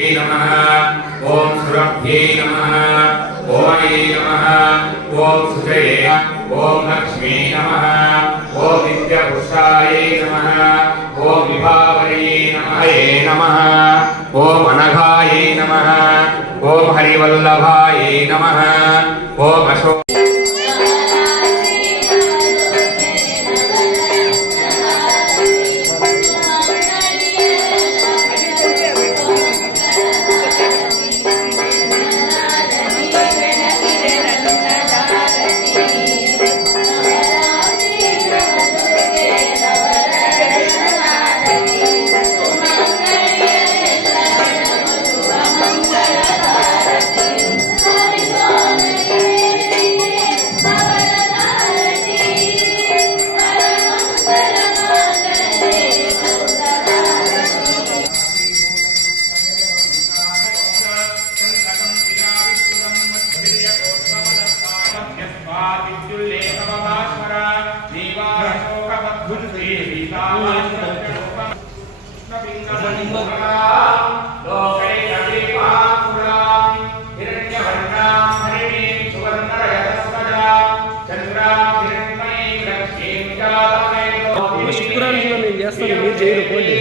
नमः ओम सुरभ्ये नमः ओम नमः ओम सुजये ओम लक्ष्मी नमः ओम विद्यापुरुषाय नमः ओम विभावये नमः ओम अनघाय नमः ओम हरिवल्लभाय नमः ओम अशोक शुक्रान मैं చేస్తాను మీరు చేయరు పోండి